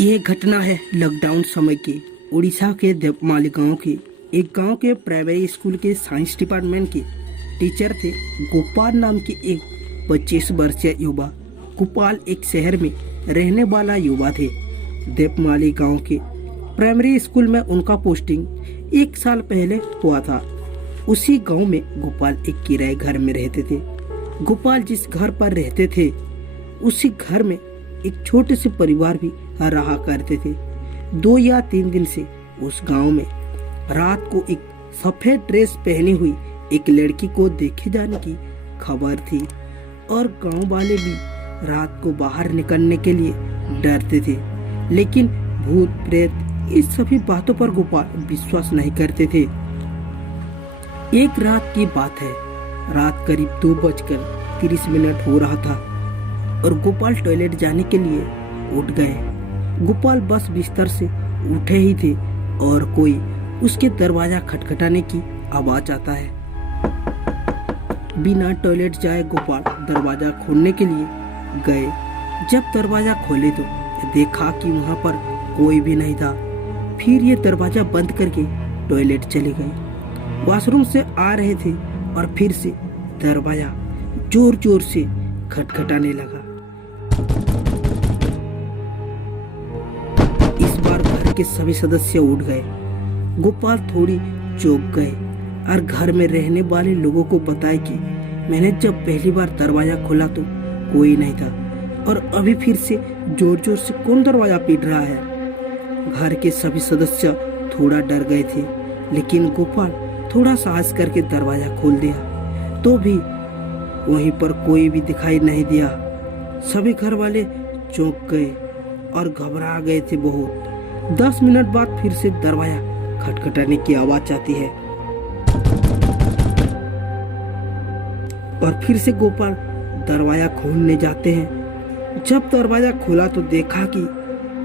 ये घटना है लॉकडाउन समय की उड़ीसा के देवमाली गांव की। एक गांव के प्राइमरी स्कूल के साइंस डिपार्टमेंट के टीचर थे गोपाल नाम के एक 25 वर्षीय युवा। गोपाल एक शहर में रहने वाला युवा थे। देवमाली गांव के प्राइमरी स्कूल में उनका पोस्टिंग 1 साल पहले हुआ था। उसी गांव में गोपाल एक किराए घर में रहते थे। गोपाल जिस घर पर रहते थे उसी घर में एक छोटे से परिवार भी रहा करते थे। 2 या 3 दिन से उस गांव में रात को एक सफेद ड्रेस पहनी हुई एक लड़की को देखे जाने की खबर थी और गांव वाले भी रात को बाहर निकलने के लिए डरते थे। लेकिन भूत प्रेत इस सभी बातों पर गोपाल विश्वास नहीं करते थे। एक रात की बात है, रात करीब 2:30 हो रहा था और गोपाल टॉयलेट जाने के लिए उठ गए। गोपाल बस बिस्तर से उठे ही थे और कोई उसके दरवाजा खटखटाने की आवाज आता है। बिना टॉयलेट जाए गोपाल दरवाजा खोलने के लिए गए। जब दरवाजा खोले तो देखा कि वहां पर कोई भी नहीं था। फिर ये दरवाजा बंद करके टॉयलेट चले गए। वॉशरूम से आ रहे थे और फिर से दरवाजा जोर जोर से खटखटाने लगा। इस बार घर के सभी सदस्य उठ गए। गोपाल थोड़ी चौंक गए और घर में रहने वाले लोगों को बताया कि मैंने जब पहली बार दरवाजा खोला तो कोई नहीं था और अभी फिर से जोर जोर से कौन दरवाजा पीट रहा है। घर के सभी सदस्य थोड़ा डर गए थे, लेकिन गोपाल थोड़ा साहस करके दरवाजा खोल दिया तो भी वहीं पर कोई भी दिखाई नहीं दिया। सभी घर वाले चौंक गए और घबरा गए थे बहुत। 10 मिनट बाद फिर से दरवाजा खटखटाने की आवाज आती है और फिर से गोपाल दरवाजा खोलने जाते हैं। जब दरवाजा खोला तो देखा कि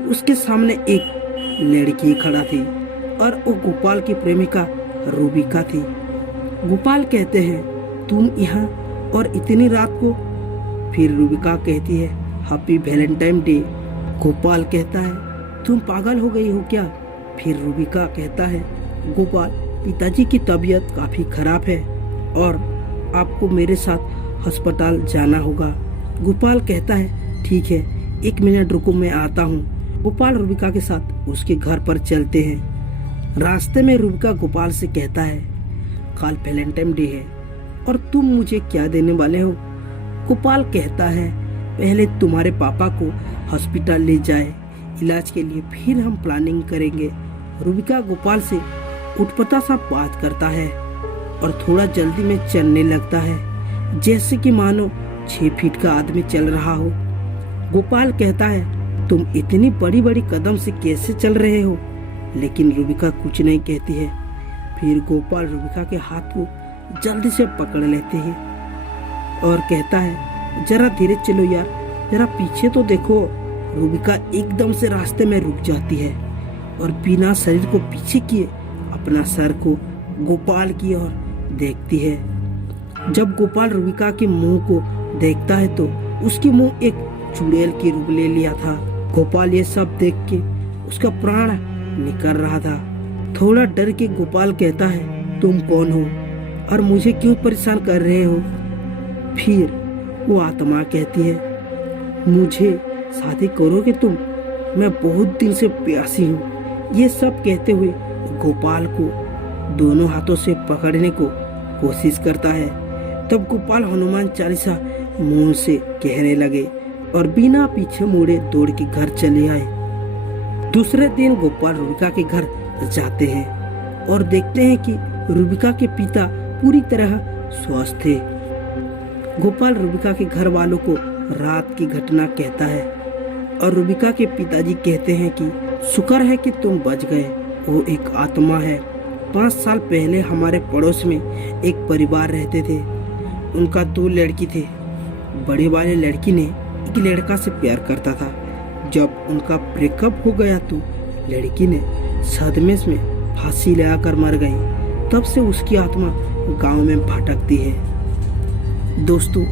उसके सामने एक लड़की खड़ा थी और वो गोपाल की प्रेमिका रूबिका थी। गोपाल कहते हैं, तुम यहाँ और इतनी रात को? फिर रूबिका कहती है, हैप्पी वैलेंटाइन डे। गोपाल कहता है, तुम पागल हो गई हो क्या? फिर रूबिका कहता है, गोपाल पिताजी की तबीयत काफी खराब है और आपको मेरे साथ अस्पताल जाना होगा। गोपाल कहता है, ठीक है 1 मिनट रुको, मैं आता हूँ। गोपाल रूबिका के साथ उसके घर पर चलते हैं। रास्ते में रूबिका गोपाल से कहता है, कल वैलेंटाइन डे है और तुम मुझे क्या देने वाले हो? गोपाल कहता है, पहले तुम्हारे पापा को हॉस्पिटल ले जाए इलाज के लिए, फिर हम प्लानिंग करेंगे। रूबिका गोपाल से उठपटा सा बात करता है और थोड़ा जल्दी में चलने लगता है, जैसे कि मानो 6 फीट का आदमी चल रहा हो। गोपाल कहता है, तुम इतनी बड़ी बड़ी कदम से कैसे चल रहे हो? लेकिन रूबिका कुछ नहीं कहती है। फिर गोपाल रूबिका के हाथ को जल्दी से पकड़ लेते हैं और कहता है, जरा धीरे चलो यार, जरा पीछे तो देखो। रूबिका एकदम से रास्ते में रुक जाती है और बिना शरीर को पीछे किए अपना सर को गोपाल की ओर देखती है। जब गोपाल रूबिका के मुंह को देखता है तो उसकी मुंह एक चुड़ैल की रूप ले लिया था। गोपाल ये सब देख के उसका प्राण निकल रहा था। थोड़ा डर के गोपाल कहता है, तुम कौन हो और मुझे क्यों परेशान कर रहे हो? फिर वो आत्मा कहती है, मुझे शादी करोगे तुम? मैं बहुत दिन से प्यासी हूँ। ये सब कहते हुए गोपाल को दोनों हाथों से पकड़ने को कोशिश करता है। तब गोपाल हनुमान चालीसा मुंह से कहने लगे और बिना पीछे मुड़े दौड़ के घर चले आए। दूसरे दिन गोपाल रूबिका के घर जाते हैं और देखते हैं कि रूबिका के पिता पूरी तरह स्वस्थ थे। गोपाल रूबिका के घर वालों को रात की घटना कहता है और रूबिका के पिताजी कहते हैं कि शुक्र है कि तुम बच गए, वो एक आत्मा है। 5 साल पहले हमारे पड़ोस में एक परिवार रहते थे। उनका 2 लड़की थे। बड़े वाले लड़की ने एक लड़का से प्यार करता था। जब उनका ब्रेकअप हो गया तो लड़की ने सदमे में फांसी लगाकर मर गई। तब से उसकी आत्मा गांव में भटकती है। दोस्तों,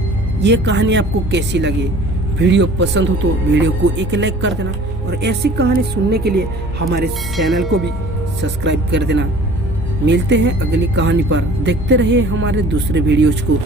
ये कहानी आपको कैसी लगी? वीडियो पसंद हो तो वीडियो को एक लाइक कर देना और ऐसी कहानी सुनने के लिए हमारे चैनल को भी सब्सक्राइब कर देना। मिलते हैं अगली कहानी पर, देखते रहिए हमारे दूसरे वीडियोज को।